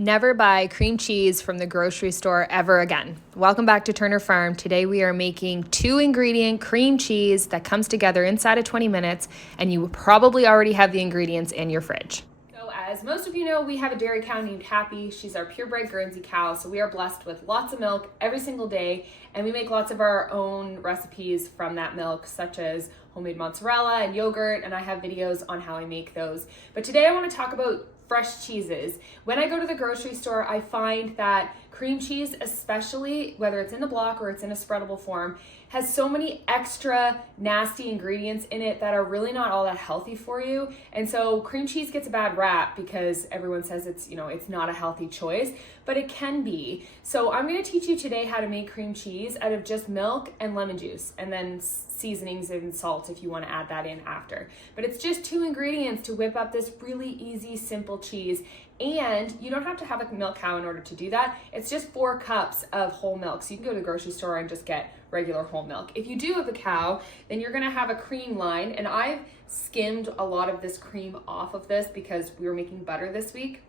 Never buy cream cheese from the grocery store ever again. Welcome back to Turner Farm. Today we are making 2-ingredient cream cheese that comes together inside of 20 minutes, and you probably already have the ingredients in your fridge. So as most of you know, we have a dairy cow named Happy. She's our purebred Guernsey cow, so we are blessed with lots of milk every single day, and we make lots of our own recipes from that milk, such as homemade mozzarella and yogurt, and I have videos on how I make those. But today I want to talk about fresh cheeses. When I go to the grocery store, I find that cream cheese, especially whether it's in a block or it's in a spreadable form, has so many extra nasty ingredients in it that are really not all that healthy for you. And so cream cheese gets a bad rap because everyone says it's not a healthy choice, but it can be. So I'm going to teach you today how to make cream cheese out of just milk and lemon juice, and then seasonings and salt if you want to add that in after. But it's just 2 ingredients to whip up this really easy, simple cheese. And you don't have to have a milk cow in order to do that. It's just 4 cups of whole milk. So you can go to the grocery store and just get regular whole milk. If you do have a cow, then you're gonna have a cream line. And I've skimmed a lot of this cream off of this because we were making butter this week.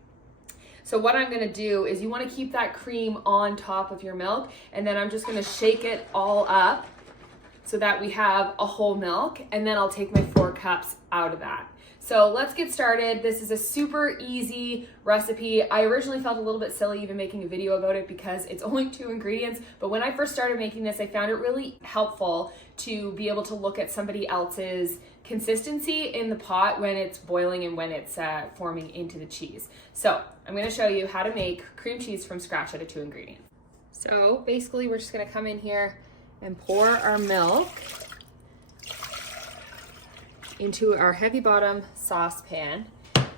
So what I'm gonna do is you wanna keep that cream on top of your milk, and then I'm just gonna shake it all up so that we have a whole milk, and then I'll take my 4 cups out of that. So let's get started. This is a super easy recipe. I originally felt a little bit silly even making a video about it because it's only 2 ingredients, but when I first started making this, I found it really helpful to be able to look at somebody else's consistency in the pot when it's boiling and when it's forming into the cheese. So I'm gonna show you how to make cream cheese from scratch out of 2 ingredients. So basically we're just gonna come in here and pour our milk into our heavy bottom saucepan.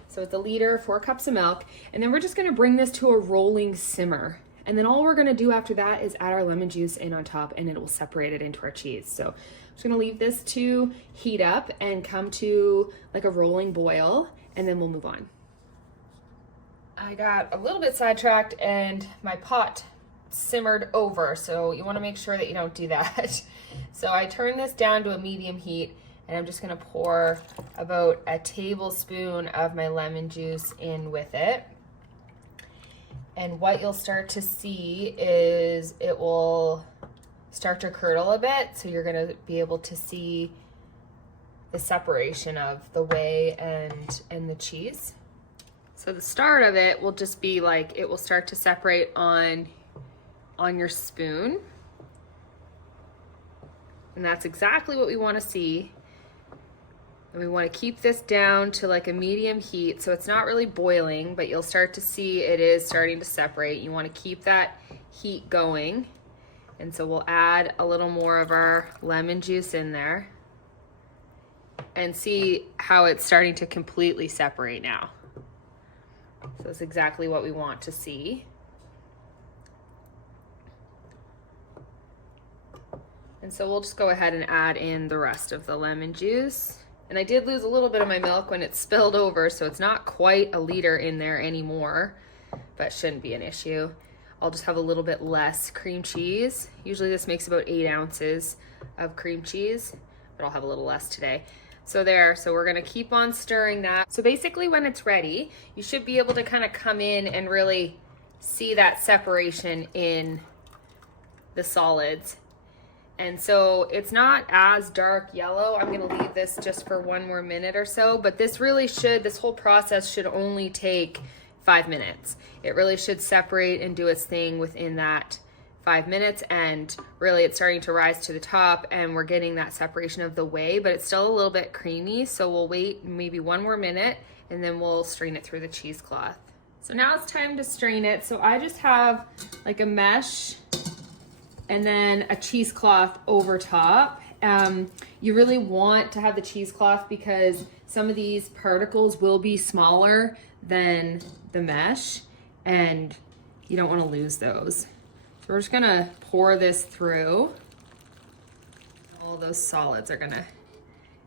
So it's 1 liter, 4 cups of milk, and then we're just gonna bring this to a rolling simmer. And then all we're gonna do after that is add our lemon juice in on top, and it will separate it into our cheese. So I'm just gonna leave this to heat up and come to like a rolling boil, and then we'll move on. I got a little bit sidetracked and my pot simmered over, so you wanna make sure that you don't do that. So I turn this down to a medium heat, and I'm just gonna pour about a tablespoon of my lemon juice in with it. And what you'll start to see is it will start to curdle a bit, so you're gonna be able to see the separation of the whey and the cheese. So the start of it will just be like, it will start to separate on your spoon. And that's exactly what we wanna see. And we want to keep this down to like a medium heat, so it's not really boiling, but you'll start to see it is starting to separate. You want to keep that heat going. And so we'll add a little more of our lemon juice in there and see how it's starting to completely separate now. So that's exactly what we want to see. And so we'll just go ahead and add in the rest of the lemon juice. And I did lose a little bit of my milk when it spilled over, so it's not quite 1 liter in there anymore, but shouldn't be an issue. I'll just have a little bit less cream cheese. Usually this makes about 8 ounces of cream cheese, but I'll have a little less today. So we're gonna keep on stirring that. So basically when it's ready, you should be able to kind of come in and really see that separation in the solids. And so it's not as dark yellow. I'm gonna leave this just for 1 more minute or so, but this whole process should only take 5 minutes. It really should separate and do its thing within that 5 minutes, and really it's starting to rise to the top and we're getting that separation of the whey, but it's still a little bit creamy. So we'll wait maybe 1 more minute and then we'll strain it through the cheesecloth. So now it's time to strain it. So I just have like a mesh and then a cheesecloth over top. You really want to have the cheesecloth because some of these particles will be smaller than the mesh and you don't want to lose those. So we're just gonna pour this through. All those solids are gonna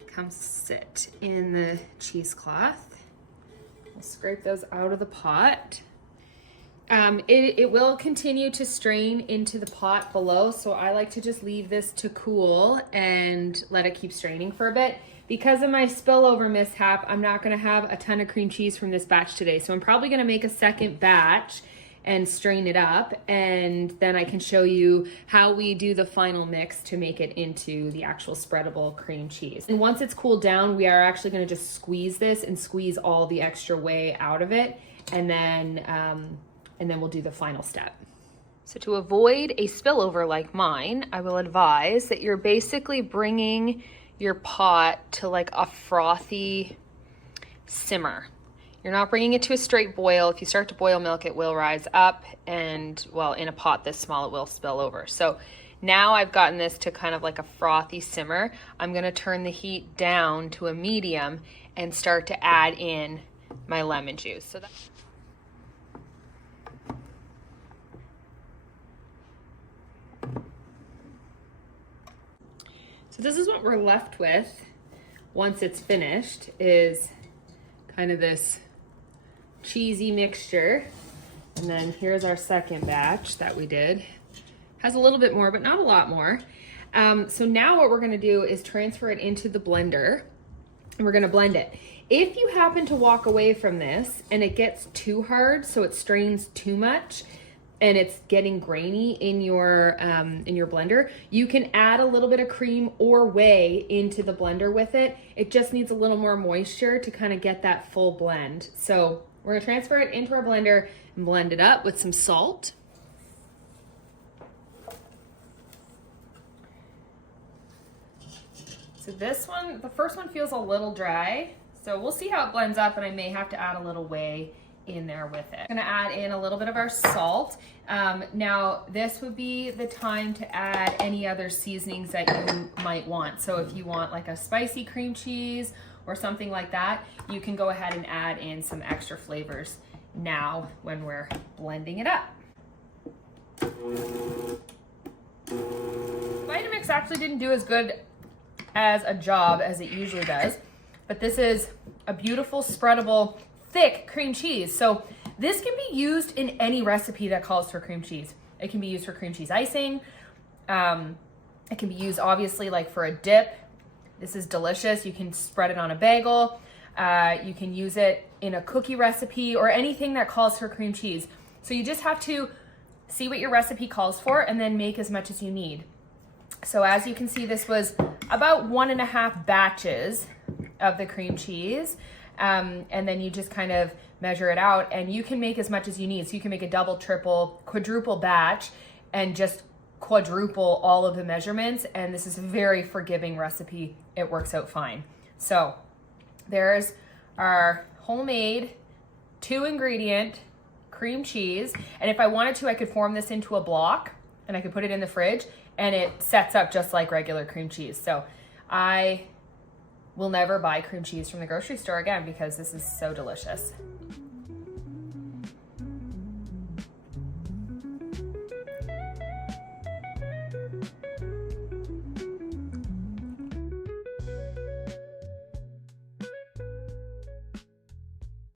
come sit in the cheesecloth. We'll scrape those out of the pot. It will continue to strain into the pot below, so I like to just leave this to cool and let it keep straining for a bit. because of my spillover mishap, I'm not gonna have a ton of cream cheese from this batch today. So I'm probably gonna make a second batch and strain it up, and then I can show you how we do the final mix to make it into the actual spreadable cream cheese. And once it's cooled down, we are actually gonna just squeeze this and squeeze all the extra whey out of it, and then we'll do the final step. So to avoid a spillover like mine, I will advise that you're basically bringing your pot to like a frothy simmer. You're not bringing it to a straight boil. If you start to boil milk, it will rise up, and well, in a pot this small, it will spill over. So now I've gotten this to kind of like a frothy simmer. I'm gonna turn the heat down to a medium and start to add in my lemon juice. So this is what we're left with once it's finished, is kind of this cheesy mixture. And then here's our second batch that we did. Has a little bit more, but not a lot more. So now what we're gonna do is transfer it into the blender, and we're gonna blend it. If you happen to walk away from this and it gets too hard, so it strains too much, and it's getting grainy in your blender, you can add a little bit of cream or whey into the blender with it. It just needs a little more moisture to kind of get that full blend. So we're gonna transfer it into our blender and blend it up with some salt. So this one, the first one feels a little dry, so we'll see how it blends up, and I may have to add a little whey in there with it. I'm gonna add in a little bit of our salt. Now this would be the time to add any other seasonings that you might want. So if you want like a spicy cream cheese or something like that, you can go ahead and add in some extra flavors now when we're blending it up. Vitamix actually didn't do as good as a job as it usually does, but this is a beautiful spreadable thick cream cheese. So this can be used in any recipe that calls for cream cheese. It can be used for cream cheese icing. It can be used obviously like for a dip. This is delicious. You can spread it on a bagel. You can use it in a cookie recipe or anything that calls for cream cheese. So you just have to see what your recipe calls for and then make as much as you need. So as you can see, this was about 1.5 batches of the cream cheese. And then you just kind of measure it out, and you can make as much as you need. So you can make a double, triple, quadruple batch and just quadruple all of the measurements. And this is a very forgiving recipe. It works out fine. So there's our homemade 2-ingredient cream cheese. And if I wanted to, I could form this into a block and I could put it in the fridge, and it sets up just like regular cream cheese. So I will never buy cream cheese from the grocery store again because this is so delicious.